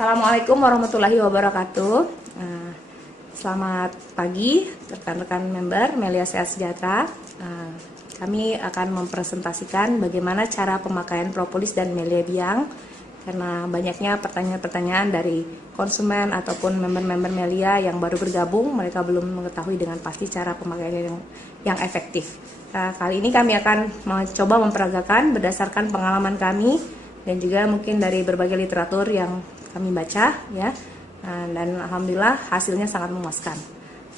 Assalamualaikum warahmatullahi wabarakatuh. Selamat pagi rekan-rekan member Melia Sehat Sejahtera. Kami akan mempresentasikan bagaimana cara pemakaian propolis dan Melia Biang, karena banyaknya pertanyaan-pertanyaan dari konsumen ataupun member-member Melia yang baru bergabung, mereka belum mengetahui dengan pasti cara pemakaian yang efektif. Kali ini kami akan mencoba memperagakan berdasarkan pengalaman kami dan juga mungkin dari berbagai literatur yang kami baca, ya. Dan alhamdulillah hasilnya sangat memuaskan.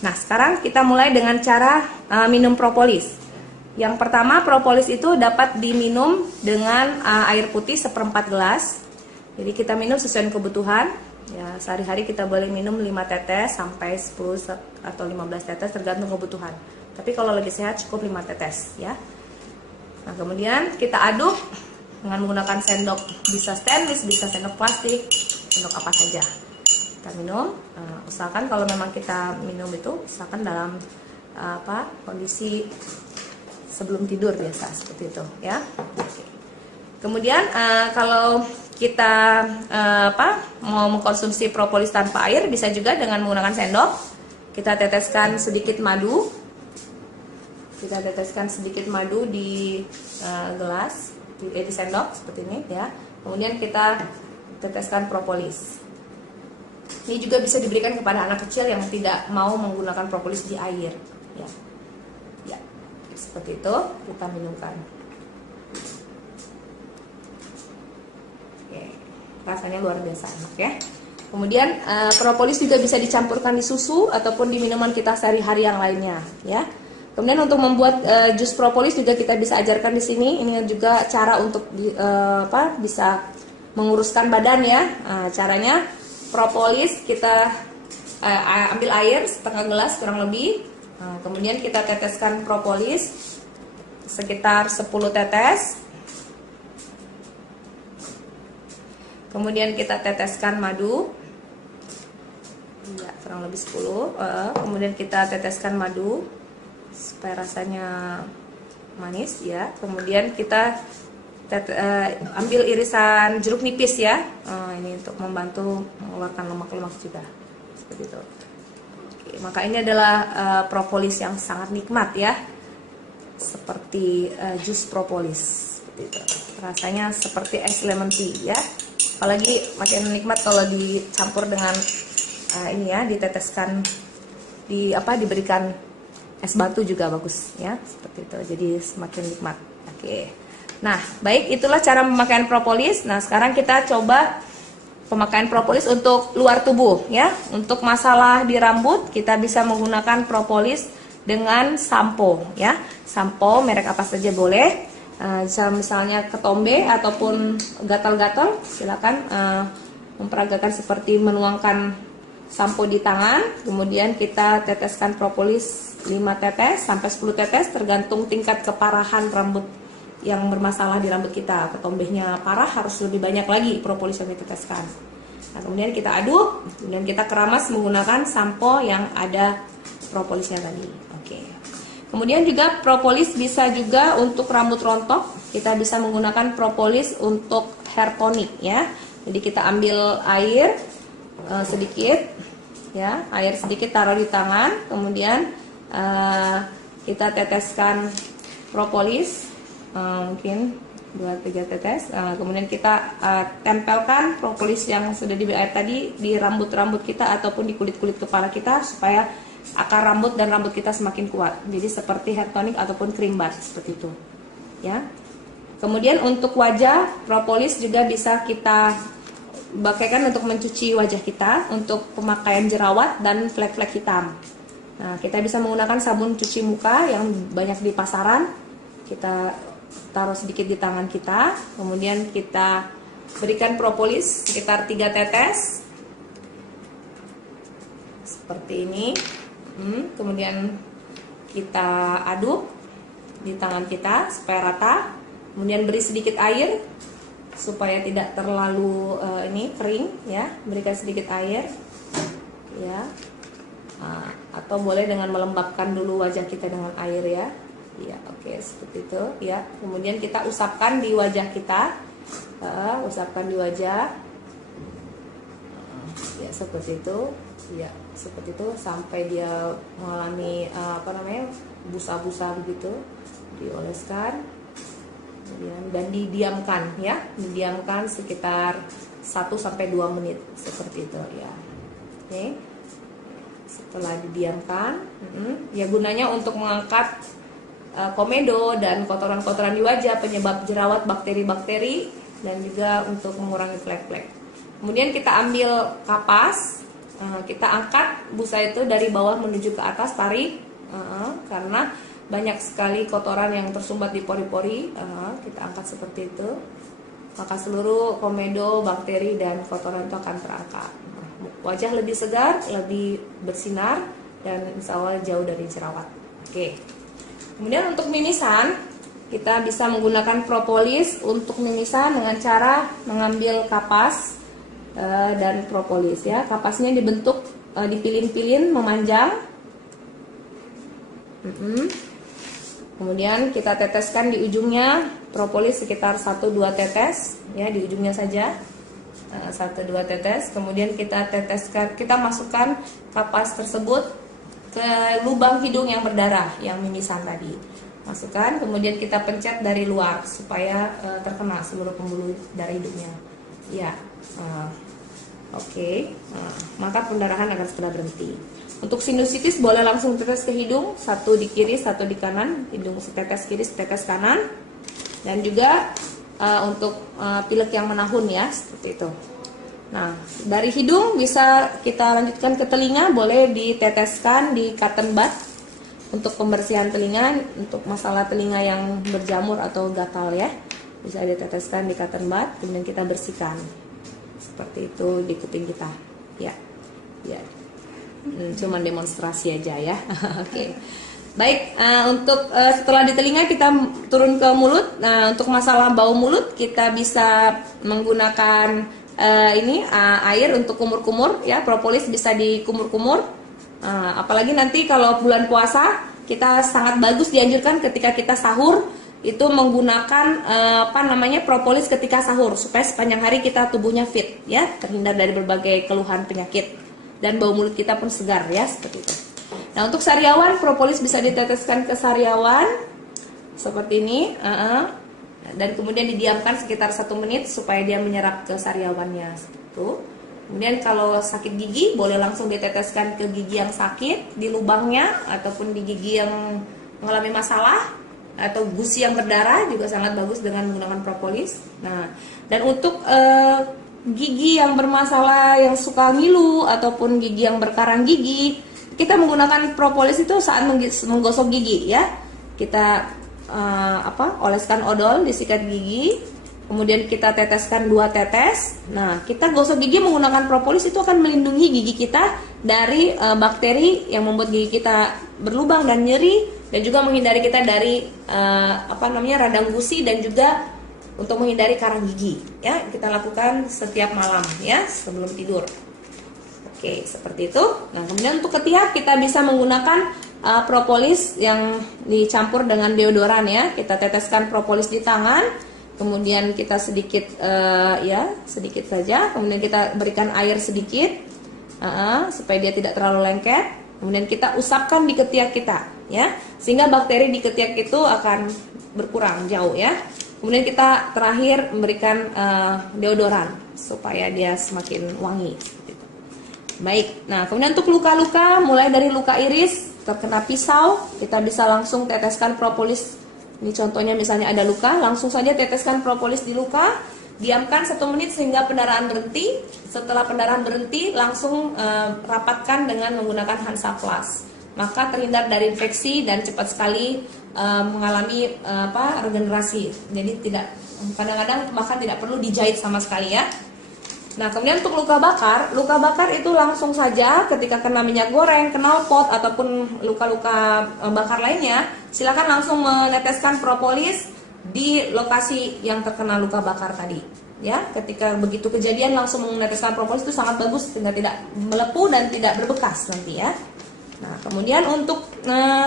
Nah, sekarang kita mulai dengan cara minum propolis. Yang pertama, propolis itu dapat diminum dengan air putih 1/4 gelas. Jadi kita minum sesuai kebutuhan. Ya, sehari-hari kita boleh minum 5 tetes sampai 10 atau 15 tetes tergantung kebutuhan. Tapi kalau lagi sehat cukup 5 tetes, ya. Nah, kemudian kita aduk dengan menggunakan sendok, bisa stainless, bisa sendok plastik, sendok apa saja. Kita minum, usahakan kalau memang kita minum itu, usahakan dalam kondisi sebelum tidur biasa seperti itu, ya. Oke. Kemudian kalau kita mau mengkonsumsi propolis tanpa air, bisa juga dengan menggunakan sendok. Kita teteskan sedikit madu. Kita teteskan sedikit madu di gelas, di sendok seperti ini, ya. Kemudian kita teteskan propolis. Ini juga bisa diberikan kepada anak kecil yang tidak mau menggunakan propolis di air, ya. Ya, seperti itu kita minumkan. Oke, rasanya luar biasa enak, ya. Kemudian propolis juga bisa dicampurkan di susu ataupun di minuman kita sehari-hari yang lainnya, ya. Kemudian untuk membuat jus propolis juga kita bisa ajarkan di sini. Ini juga cara untuk bisa menguruskan badan, ya. Caranya propolis kita ambil air setengah gelas kurang lebih. Kemudian kita teteskan propolis sekitar 10 tetes. Kemudian kita teteskan madu. Ya, kurang lebih 10. Kemudian kita teteskan madu supaya rasanya manis, ya. Kemudian kita ambil irisan jeruk nipis, ya. Ini untuk membantu mengeluarkan lemak-lemak juga, seperti itu. Oke, maka ini adalah propolis yang sangat nikmat, ya, seperti jus propolis, seperti itu. Rasanya seperti es lemon tea, ya. Apalagi makin nikmat kalau dicampur dengan ini, ya, diteteskan, diberikan es batu juga bagus, ya, seperti itu. Jadi semakin nikmat. Oke. Nah, baik, itulah cara pemakaian propolis. Nah, sekarang kita coba pemakaian propolis untuk luar tubuh, ya. Untuk masalah di rambut, kita bisa menggunakan propolis dengan sampo, ya. Sampo merek apa saja boleh. Misalnya ketombe ataupun gatal-gatal, silakan memperagakan seperti menuangkan sampo di tangan. Kemudian kita teteskan propolis 5 tetes sampai 10 tetes tergantung tingkat keparahan rambut yang bermasalah di rambut kita. Ketombehnya parah, harus lebih banyak lagi propolis yang diteteskan. Nah, kemudian kita aduk, kemudian kita keramas menggunakan sampo yang ada propolisnya tadi. Oke. Kemudian juga propolis bisa juga untuk rambut rontok. Kita bisa menggunakan propolis untuk hair tonic, ya. Jadi kita ambil air sedikit, ya, air sedikit taruh di tangan, kemudian kita teteskan propolis. Mungkin 2-3 tetes. Kemudian kita tempelkan propolis yang sudah diberi air tadi di rambut-rambut kita ataupun di kulit-kulit kepala kita supaya akar rambut dan rambut kita semakin kuat. Jadi seperti hair tonic ataupun cream bath, seperti itu, ya. Kemudian untuk wajah, propolis juga bisa kita pakaikan untuk mencuci wajah kita, untuk pemakaian jerawat dan flek-flek hitam. Nah, kita bisa menggunakan sabun cuci muka yang banyak di pasaran. Kita taruh sedikit di tangan kita, kemudian kita berikan propolis sekitar 3 tetes seperti ini. Kemudian kita aduk di tangan kita supaya rata, kemudian beri sedikit air supaya tidak terlalu kering, ya. Berikan sedikit air, ya. Atau boleh dengan melembabkan dulu wajah kita dengan air, ya. Ya, oke, seperti itu, ya. Kemudian kita usapkan di wajah kita, usapkan di wajah. seperti itu. Ya, seperti itu sampai dia mengalami busa-busa begitu. Dioleskan dan didiamkan ya, didiamkan sekitar 1-2 menit seperti itu ya. Oke. Setelah didiamkan, ya gunanya untuk mengangkat komedo dan kotoran-kotoran di wajah, penyebab jerawat, bakteri-bakteri, dan juga untuk mengurangi flek-flek. Kemudian kita ambil kapas, kita angkat busa itu dari bawah menuju ke atas, tarik, karena banyak sekali kotoran yang tersumbat di pori-pori. Kita angkat seperti itu, maka seluruh komedo, bakteri, dan kotoran itu akan terangkat. Wajah lebih segar, lebih bersinar, dan insya Allah jauh dari jerawat. Oke. Kemudian untuk mimisan, kita bisa menggunakan propolis untuk mimisan dengan cara mengambil kapas dan propolis ya. Kapasnya dibentuk dipilin-pilin memanjang. Kemudian kita teteskan di ujungnya propolis sekitar 1-2 tetes ya, di ujungnya saja. 1-2 tetes. Kemudian kita teteskan, kita masukkan kapas tersebut ke lubang hidung yang berdarah yang mimisan tadi. Masukkan, kemudian kita pencet dari luar supaya terkena seluruh pembuluh darah hidungnya. Ya, oke. Maka pendarahan akan segera berhenti. Untuk sinusitis boleh langsung tetes ke hidung, 1 di kiri, 1 di kanan, hidung setetes kiri, setetes kanan. Dan juga untuk pilek yang menahun ya, seperti itu. Nah, dari hidung bisa kita lanjutkan ke telinga, boleh diteteskan di cotton bud untuk pembersihan telinga, untuk masalah telinga yang berjamur atau gatal ya, bisa diteteskan di cotton bud, kemudian kita bersihkan seperti itu di kuping kita ya. Cuman demonstrasi aja ya. Oke. Baik, untuk setelah di telinga kita turun ke mulut. Nah, untuk masalah bau mulut kita bisa menggunakan air untuk kumur-kumur ya, propolis bisa dikumur-kumur. Apalagi nanti kalau bulan puasa, kita sangat bagus dianjurkan ketika kita sahur itu menggunakan propolis ketika sahur supaya sepanjang hari kita tubuhnya fit ya, terhindar dari berbagai keluhan penyakit dan bau mulut kita pun segar ya, seperti itu. Nah, untuk sariawan, propolis bisa diteteskan ke sariawan seperti ini, dan kemudian didiamkan sekitar 1 menit supaya dia menyerap ke sariawannya seperti itu. Kemudian kalau sakit gigi boleh langsung diteteskan ke gigi yang sakit di lubangnya, ataupun di gigi yang mengalami masalah atau gusi yang berdarah juga sangat bagus dengan menggunakan propolis. Nah, dan untuk gigi yang bermasalah, yang suka ngilu ataupun gigi yang berkarang gigi, kita menggunakan propolis itu saat menggosok gigi ya. Kita oleskan odol, disikat gigi. Kemudian kita teteskan 2 tetes. Nah, kita gosok gigi menggunakan propolis itu akan melindungi gigi kita dari bakteri yang membuat gigi kita berlubang dan nyeri, dan juga menghindari kita dari radang gusi, dan juga untuk menghindari karang gigi. Ya, kita lakukan setiap malam ya sebelum tidur. Oke, seperti itu. Nah, kemudian untuk ketiak kita bisa menggunakan propolis yang dicampur dengan deodoran ya. Kita teteskan propolis di tangan. Kemudian kita sedikit sedikit saja, kemudian kita berikan air sedikit supaya dia tidak terlalu lengket. Kemudian kita usapkan di ketiak kita ya, sehingga bakteri di ketiak itu akan berkurang jauh ya. Kemudian kita terakhir memberikan deodoran supaya dia semakin wangi seperti itu. Baik, nah kemudian untuk luka-luka, mulai dari luka iris, terkena pisau, kita bisa langsung teteskan propolis. Ini contohnya, misalnya ada luka, langsung saja teteskan propolis di luka, diamkan 1 menit sehingga pendarahan berhenti. Setelah pendarahan berhenti, langsung rapatkan dengan menggunakan Hansaplast. Maka terhindar dari infeksi dan cepat sekali mengalami regenerasi. Jadi kadang-kadang bahkan tidak perlu dijahit sama sekali ya. Nah, kemudian untuk luka bakar itu langsung saja ketika kena minyak goreng, knalpot, ataupun luka-luka bakar lainnya, silakan langsung meneteskan propolis di lokasi yang terkena luka bakar tadi. Ya, ketika begitu kejadian langsung meneteskan propolis itu sangat bagus sehingga tidak melepuh dan tidak berbekas nanti ya. Nah, kemudian untuk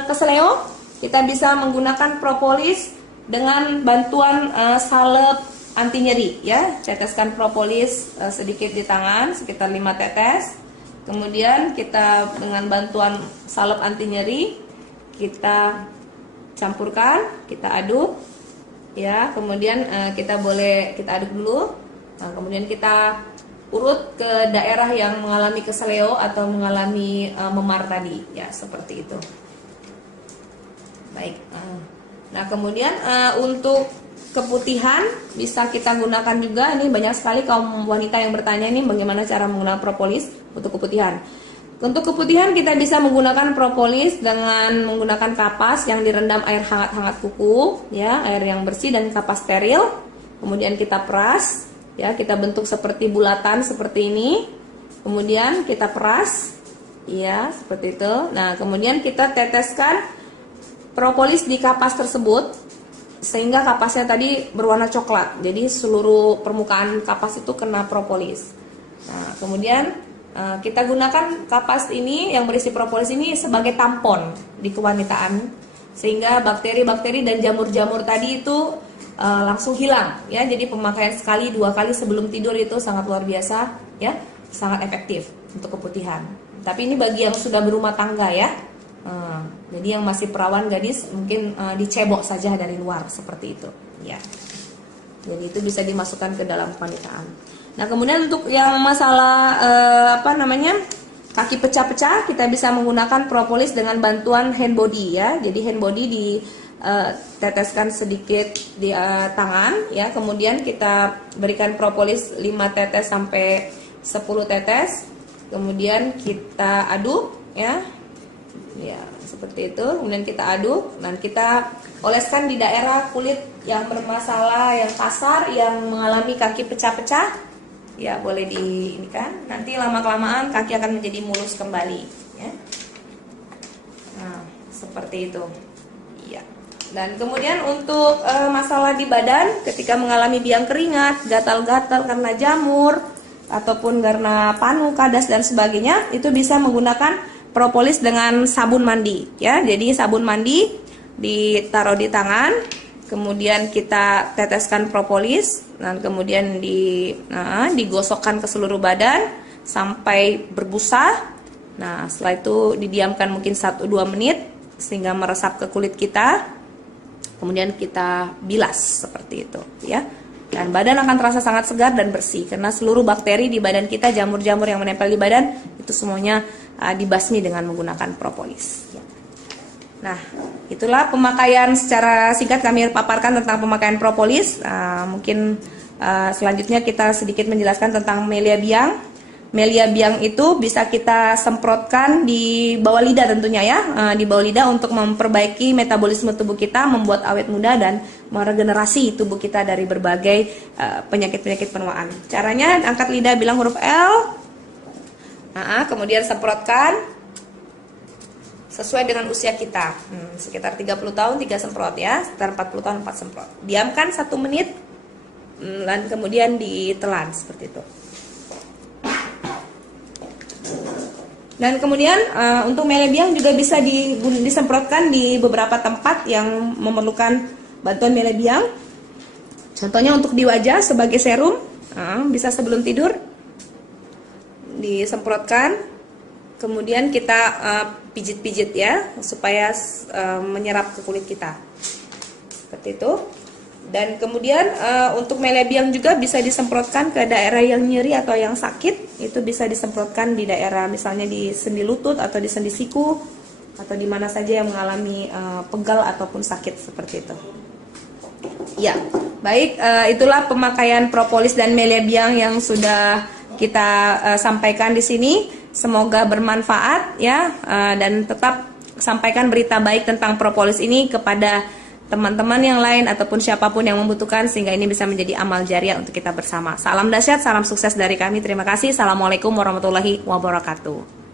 keseleo kita bisa menggunakan propolis dengan bantuan salep anti nyeri ya. Teteskan propolis sedikit di tangan sekitar 5 tetes. Kemudian kita dengan bantuan salep anti nyeri kita campurkan, kita aduk ya. Kemudian kita aduk dulu. Nah, kemudian kita urut ke daerah yang mengalami keseleo atau mengalami memar tadi ya, seperti itu. Baik. Nah, kemudian untuk keputihan bisa kita gunakan juga. Ini banyak sekali kaum wanita yang bertanya nih bagaimana cara menggunakan propolis untuk keputihan. Untuk keputihan kita bisa menggunakan propolis dengan menggunakan kapas yang direndam air hangat-hangat kuku ya, air yang bersih dan kapas steril. Kemudian kita peras ya, kita bentuk seperti bulatan seperti ini. Kemudian kita peras ya, seperti itu. Nah, kemudian kita teteskan propolis di kapas tersebut sehingga kapasnya tadi berwarna coklat. Jadi seluruh permukaan kapas itu kena propolis. Nah, kemudian kita gunakan kapas ini yang berisi propolis ini sebagai tampon di kewanitaan sehingga bakteri-bakteri dan jamur-jamur tadi itu langsung hilang ya. Jadi pemakaian sekali 2 kali sebelum tidur itu sangat luar biasa ya, sangat efektif untuk keputihan. Tapi ini bagi yang sudah berumah tangga ya. Jadi yang masih perawan gadis mungkin dicebok saja dari luar seperti itu ya. Jadi itu bisa dimasukkan ke dalam kewanitaan. Nah, kemudian untuk yang masalah kaki pecah-pecah kita bisa menggunakan propolis dengan bantuan hand body ya. Jadi hand body diteteskan sedikit di tangan ya. Kemudian kita berikan propolis 5 tetes sampai 10 tetes. Kemudian kita aduk ya. Ya, seperti itu. Kemudian kita aduk dan kita oleskan di daerah kulit yang bermasalah, yang kasar, yang mengalami kaki pecah-pecah. Ya, boleh ini kan. Nanti lama-kelamaan kaki akan menjadi mulus kembali, ya. Nah, seperti itu. Iya. Dan kemudian untuk masalah di badan ketika mengalami biang keringat, gatal-gatal karena jamur ataupun karena panu, kadas dan sebagainya, itu bisa menggunakan propolis dengan sabun mandi ya. Jadi sabun mandi ditaruh di tangan, kemudian kita teteskan propolis dan kemudian digosokkan ke seluruh badan sampai berbusa. Nah, setelah itu didiamkan mungkin 1-2 menit sehingga meresap ke kulit kita. Kemudian kita bilas seperti itu ya. Dan badan akan terasa sangat segar dan bersih karena seluruh bakteri di badan kita, jamur-jamur yang menempel di badan itu semuanya dibasmi dengan menggunakan propolis. Nah, itulah pemakaian secara singkat kami paparkan tentang pemakaian propolis. Mungkin selanjutnya kita sedikit menjelaskan tentang melia biang. Melia biang itu bisa kita semprotkan di bawah lidah tentunya ya, di bawah lidah untuk memperbaiki metabolisme tubuh kita, membuat awet muda dan meregenerasi tubuh kita dari berbagai penyakit-penyakit penuaan. Caranya angkat lidah, bilang huruf L. Kemudian semprotkan sesuai dengan usia kita. Sekitar 30 tahun 3 semprot ya, sekitar 40 tahun 4 semprot. Diamkan 1 menit dan kemudian ditelan seperti itu. Dan kemudian untuk melia biang juga bisa disemprotkan di beberapa tempat yang memerlukan bantuan melia biang. Contohnya untuk di wajah sebagai serum, bisa sebelum tidur disemprotkan. Kemudian kita pijit-pijit ya supaya menyerap ke kulit kita. Seperti itu. Dan kemudian untuk melia biang juga bisa disemprotkan ke daerah yang nyeri atau yang sakit. Itu bisa disemprotkan di daerah misalnya di sendi lutut atau di sendi siku atau di mana saja yang mengalami pegal ataupun sakit seperti itu. Ya, baik, itulah pemakaian propolis dan melia biang yang sudah kita sampaikan di sini. Semoga bermanfaat ya, dan tetap sampaikan berita baik tentang propolis ini kepada teman-teman yang lain ataupun siapapun yang membutuhkan sehingga ini bisa menjadi amal jariah untuk kita bersama. Salam dahsyat, salam sukses dari kami. Terima kasih. Assalamualaikum warahmatullahi wabarakatuh.